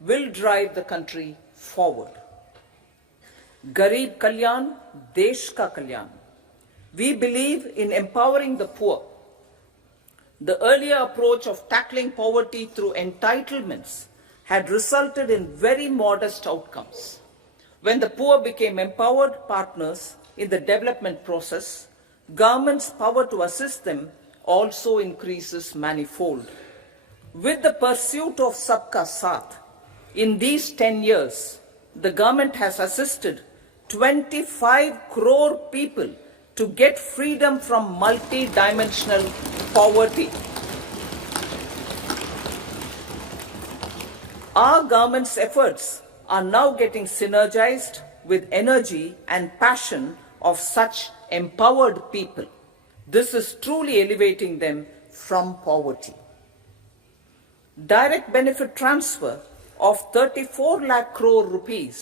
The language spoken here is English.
will drive the country forward. Garib Kalyan, Desh Ka Kalyan. We believe in empowering the poor. The earlier approach of tackling poverty through entitlements had resulted in very modest outcomes. When the poor became empowered partners in the development process, government's power to assist them also increases manifold. With the pursuit of Sabka Saath, in these 10 years, the government has assisted 25 crore people to get freedom from multi-dimensional poverty. Our government's efforts are now getting synergized with energy and passion of such empowered people. This is truly elevating them from poverty. Direct benefit transfer of 34 lakh crore rupees